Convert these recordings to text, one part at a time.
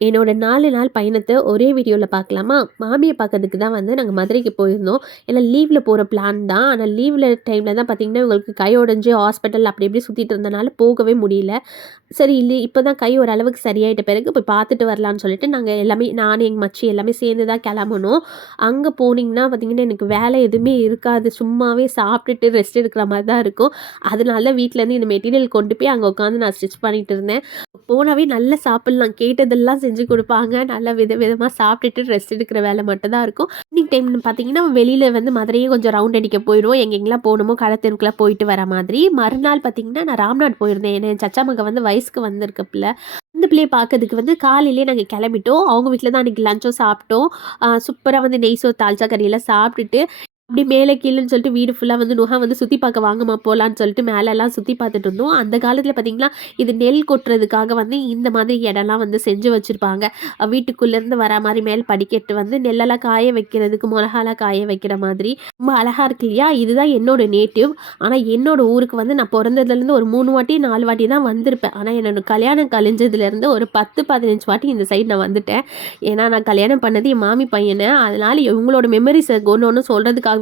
என்னோட 4 நாள் பயணத்த ஒரே வீடியோல பார்க்கலாமா? மாமிய பார்க்கறதுக்கு தான் வந்து நாங்க மதுரைக்கு போயிருந்தோம். ஏன்னா லீவ்ல போற பிளான் தான். ஆனா லீவ்ல டைம்ல தான் பார்த்தீங்கன்னா, இவங்களுக்கு கை உடைஞ்சு ஹாஸ்பிட்டல் அப்படி இப்படி சுத்திட்டு இருந்தனால போகவே முடியல. சரி இப்ப தான் கை ஓரளவுக்கு சரியாயிட்ட பிறகு போய் பார்த்துட்டு வரலான்னு சொல்லிட்டு, நாங்க எல்லாமே நானு, எங்க மச்சி எல்லாமே சேர்ந்து தான் கெளம்புனோம். அங்க போனீங்கன்னா பார்த்தீங்கன்னா, எனக்கு வேலை எதுவுமே இருக்காது. சும்மாவே சாப்பிட்டுட்டு ரெஸ்ட் எடுக்கிற மாரி தான் இருக்கும். அதனால வீட்லேருந்து இந்த மெட்டீரியல் கொண்டு போய் அங்க உட்காந்து நான் ஸ்டிச் பண்ணிட்டு இருந்தேன். போனாவே நல்லா சாப்பிடலாம். கேட்டதெல்லாம் செஞ்சு குடுப்பாங்க. நல்லா விதவிதமா சாப்பிட்டுட்டு ரெஸ்ட் எடுக்கிற வேலை மட்டும் தான் இருக்கும். ஈவினிங் டைம்னு பார்த்தீங்கன்னா, வெளியில வந்து மதுரையே கொஞ்சம் ரவுண்ட் அடிக்க போயிருவோம். எங்கெங்கலாம் போணுமோ கடை தெருவுக்குலாம் போயிட்டு வர மாதிரி. மறுநாள் பார்த்தீங்கன்னா, நான் ராம்நாட் போயிருந்தேன். ஏன்னா என் சச்சா மக வந்து வயசுக்கு வந்திருக்க பிள்ள. அந்த பிள்ளைய பார்க்கறதுக்கு வந்து காலையிலேயே நாங்க கெளம்பிட்டோம். அவங்க வீட்ல தான் அன்னைக்கு லஞ்சும் சாப்பிட்டோம். சூப்பரா வந்து நெய் சோறு, தால்ச்சா கறியெல்லாம் சாப்பிட்டுட்டு அப்படி மேலே கீழன்னு சொல்லிட்டு வீடு ஃபுல்லா வந்து நுஹா வந்து சுத்தி பார்க்க வாங்கம்மா போலான்னு சொல்லிட்டு மேலலாம் சுத்தி பார்த்துட்டு இருந்தோம். அந்த காலத்தில பார்த்தீங்கன்னா, இது நெல் கொட்டுறதுக்காக வந்து இந்த மாதிரி இடம்லாம் வந்து செஞ்சு வச்சிருப்பாங்க. வீட்டுக்குள்ளேருந்து வரா மாரி மேல் படிக்கட்டு வந்து நெல்லெல்லாம் காய வைக்கிறதுக்கு, மொளகாலாம் காய வைக்கிற மாதிரி. ரொம்ப அழகா இருக்கு இல்லையா? இதுதான் என்னோட நேட்டிவ். ஆனா என்னோட ஊருக்கு வந்து நான் பொறந்ததுலேருந்து ஒரு 3 வாட்டி, 4 வாட்டி தான் வந்திருப்பேன். ஆனா என்னோட கல்யாணம் கழிஞ்சதுலேருந்து ஒரு 10, 15 வாட்டி இந்த சைடு நான் வந்துட்டேன். ஏன்னா நான் கல்யாணம் பண்ணது என் மாமி பையன. அதனால இவங்களோட மெமரீஸ ஒண்ணு ஒண்ணு சொல்றதுக்காகவே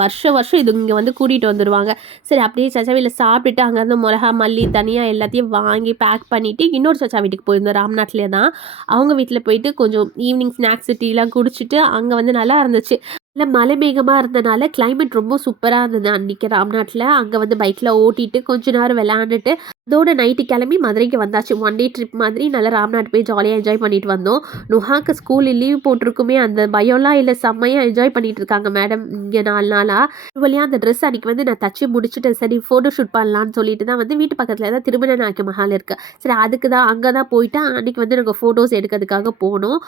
வருஷம் வருஷம் இது இங்க வந்து கூட்டிட்டு வந்துருவாங்க. சரி அப்படியே சச்சா வீட்ல சாப்பிட்டுட்டு அங்கருந்து மொளகா, மல்லி, தனியா எல்லாத்தையும் வாங்கி பேக் பண்ணிட்டு இன்னொரு சச்சா வீட்டுக்கு போயிருந்தோம். ராம்நாட்லயே தான். அவங்க வீட்ல போயிட்டு கொஞ்சம் ஈவினிங் ஸ்நாக்ஸ் டீலாம் குடிச்சிட்டு அங்க வந்து நல்லா இருந்துச்சு. இல்ல மலை மேகமா இருந்தனால கிளைமேட் ரொம்ப சூப்பரா இருந்தது அன்னைக்கு ராம்நாட்ல. அங்க வந்து பைக்ல ஓட்டிட்டு கொஞ்ச நேரம் விளையாண்டுட்டு, அதோட நைட்டு கிளம்பி மதுரைக்கு வந்தாச்சு. ஒன் டே ட்ரிப் மாதிரி நல்லா ராம்நாட் போய் ஜாலியா என்ஜாய் பண்ணிட்டு வந்தோம். நுஹாக்கு ஸ்கூல் லீவ் போட்டிருக்குமே அந்த பயம்லாம் இல்ல. செம்மையா என்ஜாய் பண்ணிட்டு இருக்காங்க மேடம் இங்க 4 நாளா. ஒரு வழியா அந்த ட்ரெஸ் அன்னைக்கு வந்து நான் தச்சு முடிச்சுட்டேன். சரி ஃபோட்டோ ஷூட் பண்ணலான்னு சொல்லிட்டு தான் வந்து வீட்டு பக்கத்துல தான் திருமண நாயக்க மஹால் இருக்கு. சரி அதுக்கு தான் அங்க தான் போயிட்டு அன்னைக்கு வந்து நாங்க ஃபோட்டோஸ் எடுக்கிறதுக்காக போனோம்.